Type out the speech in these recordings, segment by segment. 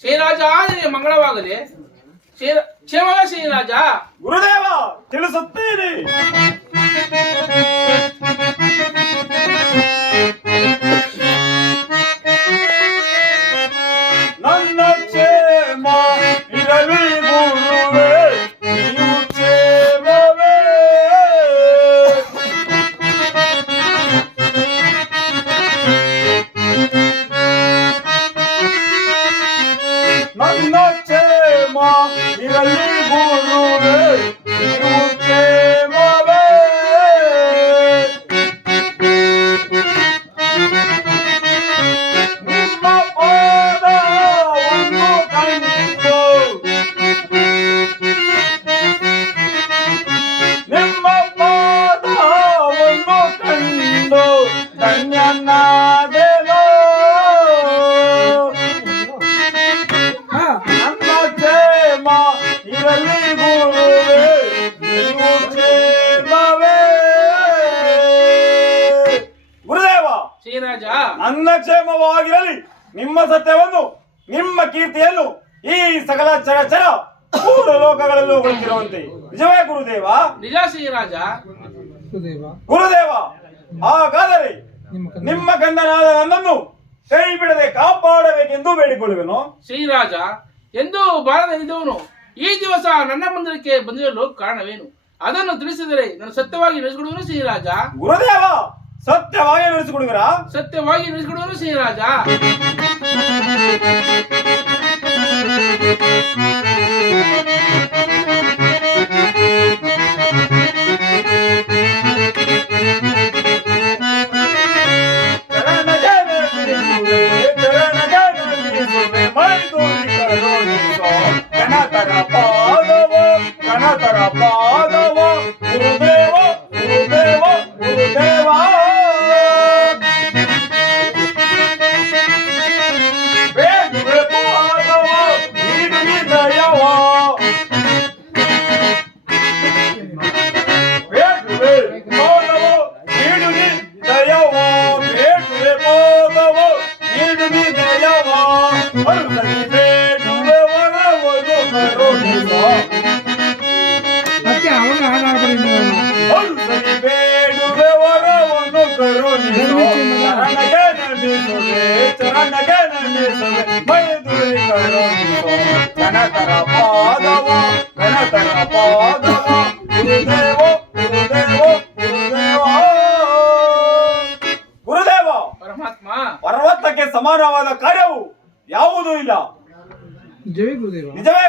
ಶ್ರೀರಾಜ ನಿನಗೆ ಮಂಗಳವಾಗಲಿ. ಕ್ಷೇಮವ ಶ್ರೀರಾಜ. ಗುರುದೇವ ತಿಳಿಸುತ್ತೀನಿ. ನನ್ನ ಕ್ಷೇಮ ಇರಲಿ ಗುರುವೇ, ನೀವು ಕ್ಷೇಮವೇ. ನನ್ನ ಕ್ಷೇಮ ಇರಲಿ ಗುರುವೇ, ನೀವು ಕ್ಷೇಮವೇ. ನಿಮ್ಮ ಪಾದವನ್ನು ಕಂಡು, ನಿಮ್ಮ ಪಾದವನ್ನು ಕಂಡು ಧನ್ಯನಾದೆನೋ. ನನ್ನ ಕ್ಷೇಮ ಇರಲಿ ಗುರುವೇ, ನೀವು ಕ್ಷೇಮವೇ. ಗುರುದೇವ ಶ್ರೀರಾಜ, ನನ್ನ ಕ್ಷೇಮವಾಗಿರಲಿ. ನಿಮ್ಮ ಸತ್ಯವನ್ನು ನಿಮ್ಮ ಕೀರ್ತಿಯನ್ನು ಈ ಸಕಲ ಚರಚರ ಮೂರು ಲೋಕಗಳಲ್ಲೂ ಹೊಂದಿರುವಂತೆ ನಿಜವೇ ಗುರುದೇವ? ನಿಜ ಶ್ರೀರಾಜ. ಗುರುದೇವ ಹಾಗಾದರೆ ನಿಮ್ಮ ಗಂಡನಾದ ನನ್ನನ್ನು ಕೈ ಬಿಡದೆ ಕಾಪಾಡಬೇಕೆಂದು ಬೇಡಿಕೊಳ್ಳುವೆನು. ಶ್ರೀರಾಜ, ಎಂದೂ ಬಾರದೆನಿದವನು ಈ ದಿವಸ ನನ್ನ ಮಂದಿರಕ್ಕೆ ಬಂದಿರಲು ಕಾರಣವೇನು? ಅದನ್ನು ತಿಳಿಸಿದರೆ ನಾನು ಸತ್ಯವಾಗಿ ನಡೆಸಿಕೊಡುವನು ಶ್ರೀರಾಜ. ಗುರುದೇವ ಸತ್ಯವಾಗಿ ನಡೆಸಿಕೊಡುವಿರಾ? ಸತ್ಯವಾಗಿ ನಡೆಸಿಕೊಡುವನು ಶ್ರೀರಾಜ. ಕನತರ ಪಾದವ ಕನತರ ಪಾದವ ಗುರುದೇವ ಗುರುದೇವ ಗುರುದೇವ. ಬೇಡುವೆ ಪಾದವ ನೀಡುವಿ ದಯವ, ಬೇಡುವೆ ಪಾದವ ನೀಡುವಿ ದಯವ, ಬೇಡುವೆ ಪಾದವ ನೀಡುವಿ ದಯವ. ಅರುಸಲಿ ಬೇಡುವೆ ವರವನ್ನು ಕರುಣಿಸ, ಅರುಸಲಿ ಬೇಡುವೆ ವರವನ್ನು ಕರುಣಿಸ. ಚರಣಗೆ ನಂಬಿಸುವೆ, ಚರಣಗೆ ನಂಬಿಸುವೆ, ಮೈದುರಿ ಕರುಣಿಸ. ಕನತರ ಪಾದವ ಕನತರ ಪಾದವ ಗುರುದೇವ ಗುರುದೇವ ಗುರುದೇವ. ಗುರುದೇವ ಪರಮಾತ್ಮ, ಪರ್ವತಕ್ಕೆ ಸಮಾನವಾದ ಕಾರ್ಯವು ಯಾವುದೂ ಇಲ್ಲ. ನಿಜವೇ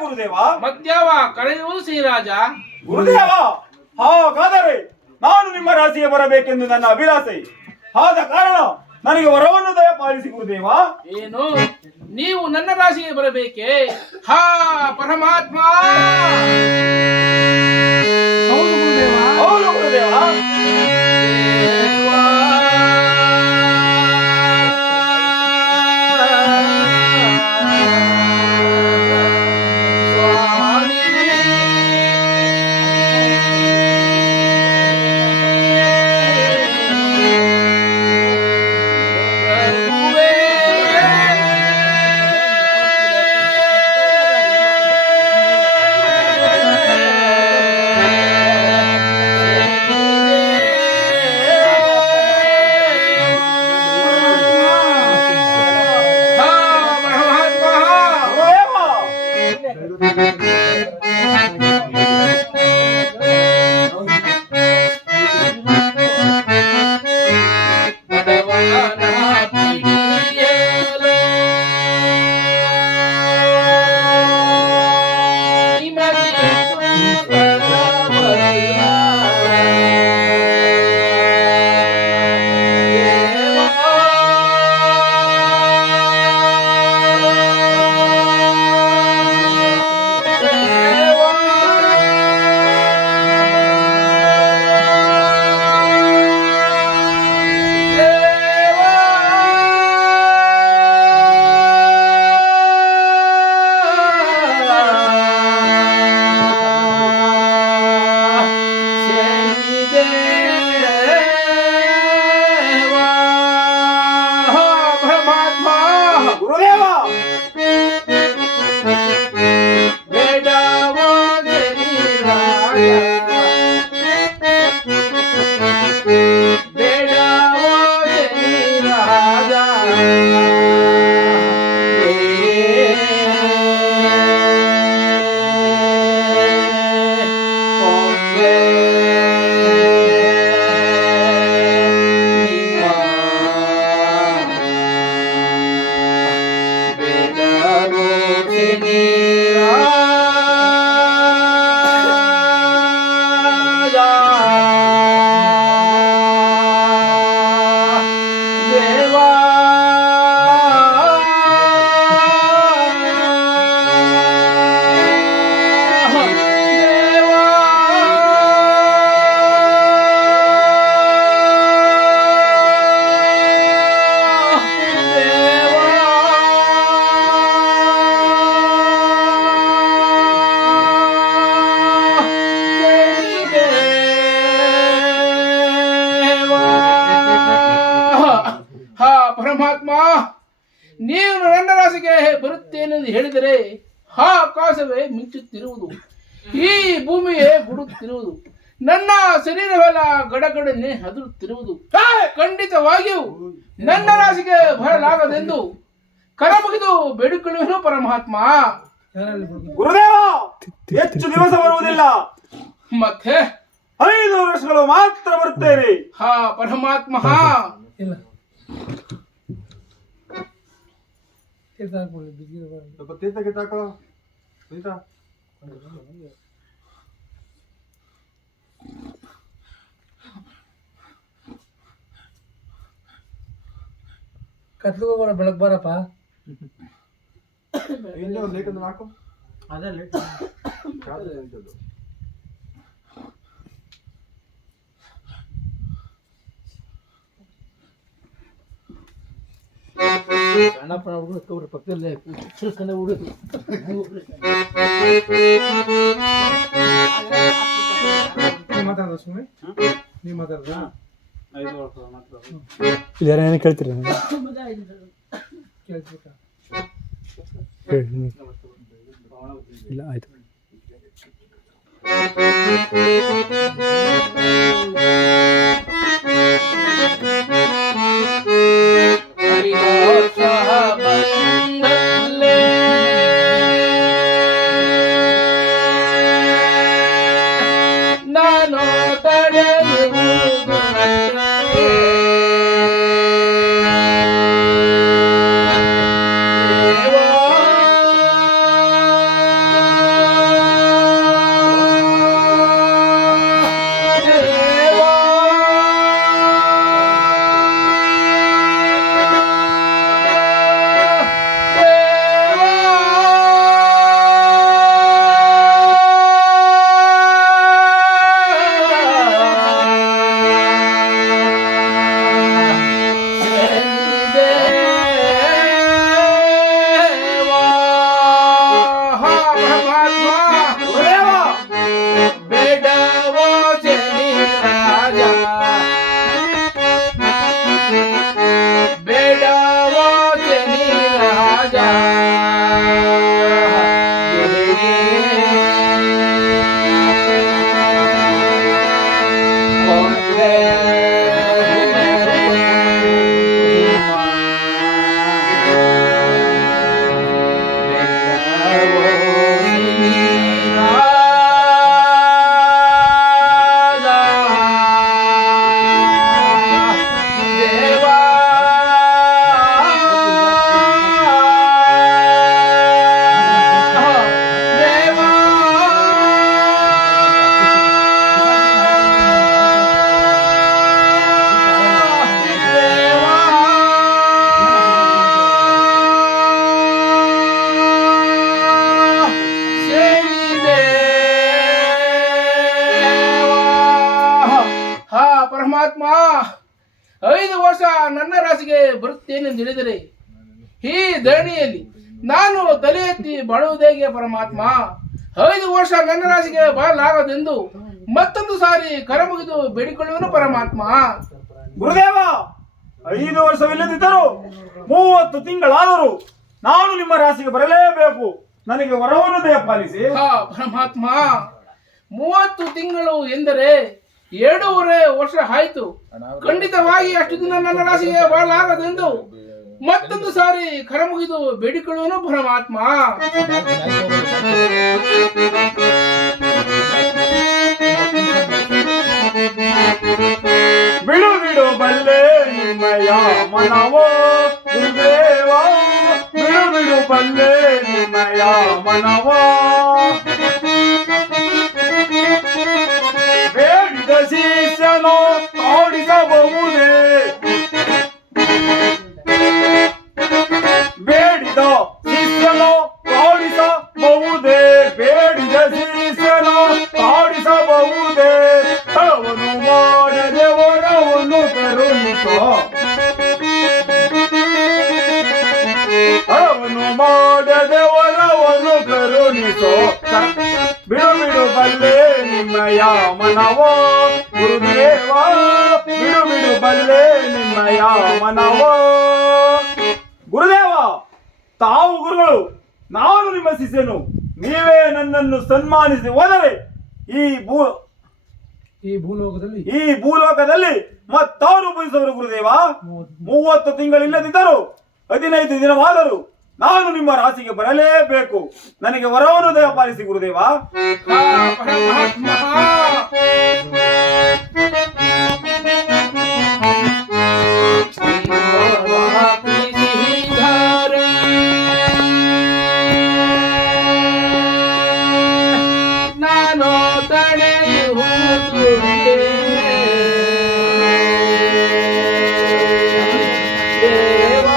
ಗುರುದೇವ? ಮತ್ಯಾವ ಕಳೆಯುವುದು ಶ್ರೀರಾಜ. ಗುರುದೇವ ಹಾಗಾದರೆ ನಾನು ನಿಮ್ಮ ರಾಶಿಗೆ ಬರಬೇಕೆಂದು ನನ್ನ ಅಭಿಲಾಷೆ. ಆದ ಕಾರಣ ನನಗೆ ವರವನ್ನು ದಯಪಾಲಿಸಿ ಗುರುದೇವ. ಏನು, ನೀವು ನನ್ನ ರಾಶಿಗೆ ಬರಬೇಕೆ? ಹಾ ಪರಮಾತ್ಮ. ಹೌದು ಗುರುದೇವ. ಪರಮಾತ್ಮ, ನೀವು ನನ್ನ ರಾಶಿಗೆ ಬರುತ್ತೇನೆಂದು ಹೇಳಿದರೆ ಆ ಆಕಾಶವೇ ಮಿಂಚುತ್ತಿರುವುದು, ಈ ಭೂಮಿಯೇ ಗುಡುತ್ತಿರುವುದು, ನನ್ನ ಶರೀರವೆಲ್ಲ ಗಡಗಡನೆ ಹದುರುತ್ತಿರುವುದು. ಖಂಡಿತವಾಗಿಯೂ ನನ್ನ ರಾಶಿಗೆ ಬರಲಾಗದೆಂದು ಕರಮುಗಿದು ಬೇಡಿಕೊಳ್ಳುವೆನು ಪರಮಾತ್ಮ. ಗುರುದೇವ, ಹೆಚ್ಚು ದಿವಸ ಬರುವುದಿಲ್ಲ, ಮತ್ತೆ 5 ವರ್ಷಗಳು ಮಾತ್ರ ಬರುತ್ತೇನೆ. ಹಾ ಪರಮಾತ್ಮ. ಕತ್ಲಿಗೆ ಹೋಗೋಣ, ಬೆಳಗ್ಗೆ ಬಾರಪ್ಪ. ಅದೇ ಸಣ್ಣಪ್ಪನ ಹುಡುಗರು ಕೌರ ಪಕ್ಕದಲ್ಲೇ ಚಿಲ್ಕಂಡೆ ಹುಡುಗರು ಮಾತಾಡ್ದ ಸುಮ್ಮನೆ ನೀವು ಮಾತಾಡ್ದ ಯಾರೇನು ಕೇಳ್ತೀರಿ ಕೇಳ್ಬೇಕಾ? ಇಲ್ಲ ಆಯ್ತು. ನಾನು ಪರಮಾತ್ಮ 5 ವರ್ಷ ನನ್ನ ರಾಶಿಗೆ ಬರುತ್ತೇನೆಂದು ಹೇಳಿದರೆ ಈ ಧರಣಿಯಲ್ಲಿ ನಾನು ತಲೆ ಎತ್ತಿ ಬಾಳುವುದೇಗೆ ಪರಮಾತ್ಮ? 5 ವರ್ಷ ನನ್ನ ರಾಶಿಗೆ ಬರಲಾಗದೆಂದು ಮತ್ತೊಂದು ಸಾರಿ ಕರಮುಗಿದು ಬೇಡಿಕೊಳ್ಳುವನು ಪರಮಾತ್ಮ. ಗುರುದೇವ, 5 ವರ್ಷವಿಲ್ಲದಿದ್ದರೂ 30 ತಿಂಗಳಾದರೂ ನಾನು ನಿಮ್ಮ ರಾಶಿಗೆ ಬರಲೇಬೇಕು. ನನಗೆ ವರವನ್ನು ದಯಪಾಲಿಸಿ. ಪರಮಾತ್ಮ, 30 ತಿಂಗಳು ಎಂದರೆ 7.5 ವರ್ಷ ಆಯ್ತು. ಖಂಡಿತವಾಗಿ ಅಷ್ಟು ದಿನ ನನ್ನ ರಾಶಿಗೆ ಬರಲಾಗದೆಂದು ಮತ್ತೊಂದು ಸಾರಿ ಕರಮುಗಿದು ಬೇಡಿಕೊಳ್ಳುವನು ಪರಮಾತ್ಮ. ಬಿಡು ಬಿಡು ಬಲ್ಲೆ ನಿಮ್ಮಯ ಮನವೋ ಗುರುದೇವ, ಬಿಡು ಬಿಡು ಬಲ್ಲೆ ನಿಮ್ಮಯ ಮನವೋ. ಬೇಡಿದ ಶಿಷ್ಯನೋ ಕಾಡಿಸಬಹುದೇ, ಬೇಡಿದ ಶಿಷ್ಯನೋ ಕಾಡಿಸಬಹುದೇ, ಬೇಡಿದ ಶಿಷ್ಯನೋ ಕಾಡಿಸಬಹುದೇ. ತಳವನ್ನು ಮಾಡದೆ ವರವನ್ನು ಕರುಣಿಸೋ, ತಳವನ್ನು ಮಾಡದೆ ವರವನ್ನು ಕರುಣಿಸೋ. ಬಿಡು ಬಿಡು ಬಲ್ಲೆ ನಿಮ್ಮಯ ಮನವೋ ಗುರುದೇವ, ಬಿಡು ಬಿಡು ಬಲ್ಲೆ ನಿಮ್ಮಯ ಮನವೋ. ಗುರುಗಳು, ನಾನು ನಿಮ್ಮ ಶಿಷ್ಯನು. ನೀವೇ ನನ್ನನ್ನು ಸನ್ಮಾನಿಸಿ ಹೋದರೆ ಈ ಭೂಲೋಕದಲ್ಲಿ ಮತ್ತಾರು ಪೂಜಿಸುವರು ಗುರುದೇವ. 30 ತಿಂಗಳಿಲ್ಲದಿದ್ದರು 15 ದಿನವಾದರೂ ನಾನು ನಿಮ್ಮ ರಾಶಿಗೆ ಬರಲೇಬೇಕು. ನನಗೆ ವರವನ್ನು ದಯಪಾಲಿಸಿ ಗುರುದೇವ. ನಾನು ತಡೆಯುವುದುಂಟೆ ದೇವಾ.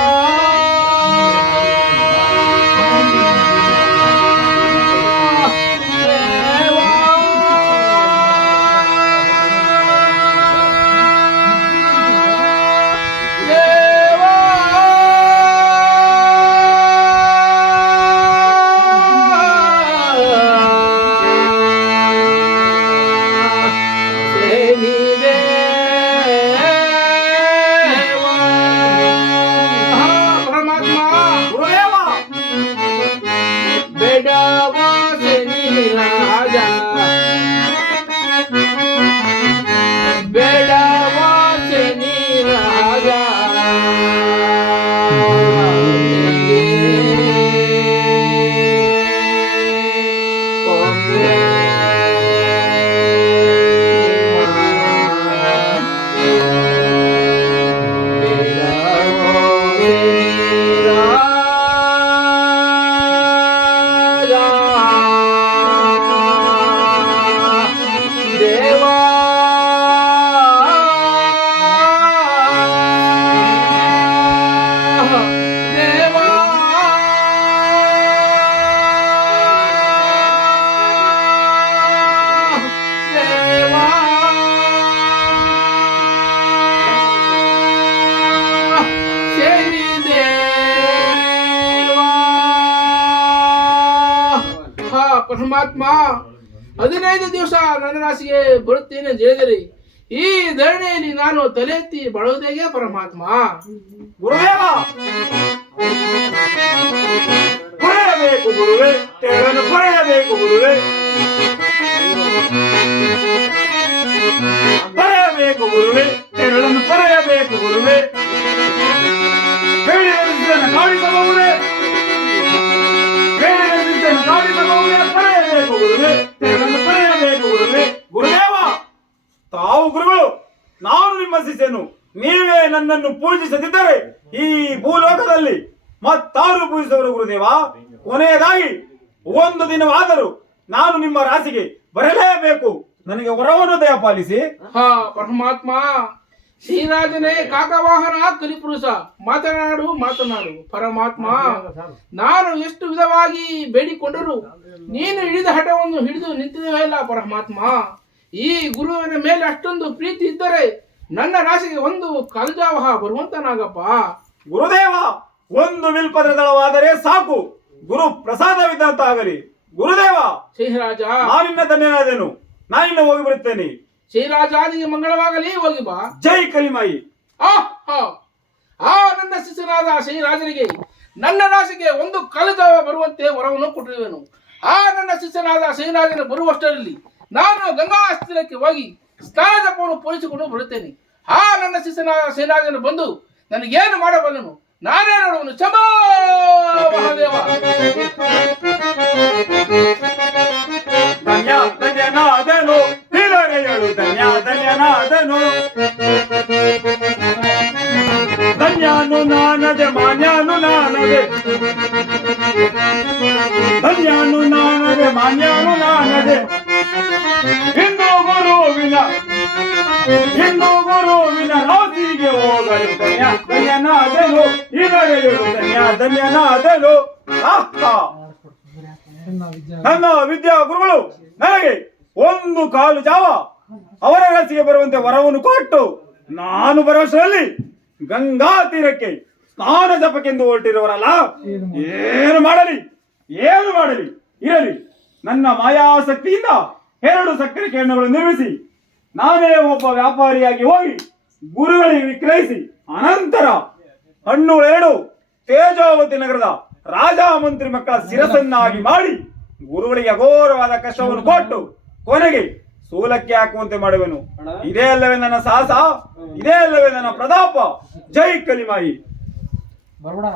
ಪರಮಾತ್ಮ 15 ದಿವಸ ನನ್ನ ರಾಶಿಗೆ ಬರುತ್ತೇನೆ ಅಂತ ಹೇಳಿದರೆ ಈ ಧರಣಿಯಲ್ಲಿ ನಾನು ತಲೆ ಎತ್ತಿ ಬಳೋದೇಗೆ ಪರಮಾತ್ಮ. ಗುರುದೇವ, ಪಡೆಯಬೇಕು ಗುರುವೇ, ತೆರಳನ್ನು ಪಡೆಯಬೇಕು ಗುರುವೇ, ಪಡೆಯಬೇಕು ಗುರುವೇ, ತೆರಳನ್ನು ಪಡೆಯಬೇಕು ಗುರುವೇ. ಕಾಣಿಸಬಹುದೇ ಪಡೆಯಬೇಕು ಗುರುವೇ, ತೆರಳನ್ನು ಪಡೆಯಬೇಕು ಗುರುವೇ. ಗುರುದೇವ, ತಾವು ಗುರುಗಳು, ನಾನು ನಿಮ್ಮ ಶಿಷ್ಯನು. ನೀವೇ ನನ್ನನ್ನು ಪೂಜಿಸದಿದ್ದರೆ ಈ ಭೂಲೋಕದಲ್ಲಿ ಮತ್ತಾರು ಪೂಜಿಸುವರು ಗುರುದೇವ. ಕೊನೆಯದಾಗಿ 1 ದಿನವಾದರೂ ನಾನು ನಿಮ್ಮ ರಾಶಿಗೆ ಬರಲೇಬೇಕು. ನನಗೆ ವರವನ್ನು ದಯಪಾಲಿಸಿ. ಪರಮಾತ್ಮ, ಶ್ರೀರಾಜನೇ ಕಾಕವಾಹನ ಕಲಿಪುರುಷ, ಮಾತನಾಡು ಪರಮಾತ್ಮ. ನಾನು ಎಷ್ಟು ವಿಧವಾಗಿ ಬೇಡಿಕೊಂಡರು ನೀನು ಹಿಡಿದ ಹಠವನ್ನು ಹಿಡಿದು ನಿಂತಿದೆವೇ ಇಲ್ಲ ಪರಮಾತ್ಮ. ಈ ಗುರುವಿನ ಮೇಲೆ ಅಷ್ಟೊಂದು ಪ್ರೀತಿ ಇದ್ದರೆ ನನ್ನ ರಾಶಿಗೆ ಒಂದು ಕಲ್ಜಾವಹ ಬರುವಂತನಾಗಪ್ಪ. ಗುರುದೇವ, 1 ಬಿಲ್ಪತ್ರ ದಳವಾದರೆ ಸಾಕು, ಗುರು ಪ್ರಸಾದವಿದ್ದಂತಾಗಲಿ. ಗುರುದೇವ, ಶ್ರೀರಾಜ, ನಾನಿನ್ನ ಧನ್ಯನಾದೆನು. ನಾನಿನ್ನ ಹೋಗಿ ಬರುತ್ತೇನೆ. ಶ್ರೀರಾಜಾದಿಗೆ ಮಂಗಳವಾಗಲಿ, ಹೋಗಿ ಬಾ. ಜೈ ಕಲಿಮಾಯಿ. ನನ್ನ ಶಿಷ್ಯನಾದ ಶ್ರೀರಾಜನಿಗೆ ನನ್ನ ರಾಶಿಗೆ ಒಂದು ಕಲಜಾವ ಬರುವಂತೆ ವರವನ್ನು ಕೊಟ್ಟಿರುವೆನು. ನನ್ನ ಶಿಷ್ಯನಾದ ಶ್ರೀರಾಜನ ಬರುವಷ್ಟರಲ್ಲಿ ನಾನು ಗಂಗಾ ತೀರಕ್ಕೆ ಹೋಗಿ ಸ್ನಾನ ಜಪವನ್ನು ಪೂರೈಸಿಕೊಂಡು ಬರುತ್ತೇನೆ. ನನ್ನ ಶಿಷ್ಯನಾದ ಶ್ರೀರಾಜನು ಬಂದು ನನಗೇನು ಮಾಡಬಲ್ಲನು, ನಾನೇ ನೋಡುವನು. ಚಮೋ ಮಹಾದೇವ. ಧನ್ಯನಾದನು ಹಿರಳೆಯಳು, ಧನ್ಯನಾದನು. ಧನ್ಯನು ನಾನದೆ, ಮಾನ್ಯನು ನಾನದೆ, ಧನ್ಯನು ನಾನದೆ, ಮಾನ್ಯನು ನಾನದೆ. ಇಂದು ಗುರುವಿನ ರಾಶಿಗೆ ಹೋಗಲು ಧನ್ಯನಾದನು ಹಿರಳೆಯಳು, ಧನ್ಯನಾದನು. ನನ್ನ ವಿದ್ಯಾ ಗುರುಗಳು ನನಗೆ 1 ಕಾಲು ಜಾವ ಅವರ ರಾಶಿಗೆ ಬರುವಂತೆ ವರವನ್ನು ಕೊಟ್ಟು ನಾನು ಬರುವಷ್ಟರಲ್ಲಿ ಗಂಗಾ ತೀರಕ್ಕೆ ಸ್ನಾನ ಜಪಕ್ಕೆಂದು ಹೊರಟಿರುವರಲ್ಲ. ಏನು ಮಾಡಲಿ ಇರಲಿ. ನನ್ನ ಮಾಯಾಸಕ್ತಿಯಿಂದ 2 ಸಕ್ಕರೆ ಕಿರಣಗಳು ನಿರ್ಮಿಸಿ ನಾನೇ ಒಬ್ಬ ವ್ಯಾಪಾರಿಯಾಗಿ ಹೋಗಿ ಗುರುಗಳಿಗೆ ವಿಕ್ರಯಿಸಿ ಅನಂತರ ಹಣ್ಣುಗಳು 2 ತೇಜಾವತಿ ನಗರದ ರಾಜ ಮಂತ್ರಿ ಮಕ್ಕಳ ಶಿರಸನ್ನಾಗಿ ಮಾಡಿ ಗುರುಗಳಿಗೆ ಅಘೋರವಾದ ಕಷ್ಟವನ್ನು ಕೊಟ್ಟು ಕೊನೆಗೆ ಸೂಲಕ್ಕೆ ಹಾಕುವಂತೆ ಮಾಡುವೆನು. ಇದೇ ಅಲ್ಲವೇ ನನ್ನ ಸಾಹಸ, ಇದೇ ಅಲ್ಲವೇ ನನ್ನ ಪ್ರತಾಪ. ಜೈ ಕಲಿಮಾಯಿ. ಬರ್ಬೇಡ